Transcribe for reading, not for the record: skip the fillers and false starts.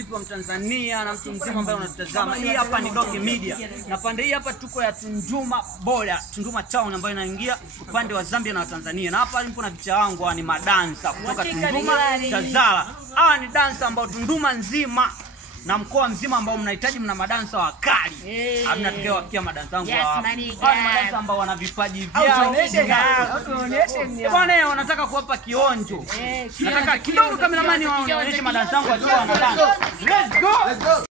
vipi wa Mtanzania na mtu mzima ambaye unatazama. Hii hapa ni Doke Media. Na pande hii hapa tuko ya Tunduma Boda, Tunduma Town ambayo inaingia upande wa Zambia na Tanzania. Na hapa nipo na vicha wangu ni madansa kutoka Tunduma Tazara. Hawa ni dansa ambao Tunduma nzima na mkoa mzima ambao mnahitaji mna madansa wakali. Hamna tukio wafikia madansa wangu hapa. Hawa madansa ambao wana vipaji vyao. Bwana wanataka kuwapa kionjo. Nataka kidogo kameramani waonyeshe madansa wangu wakiwa wanadansa. Let's go.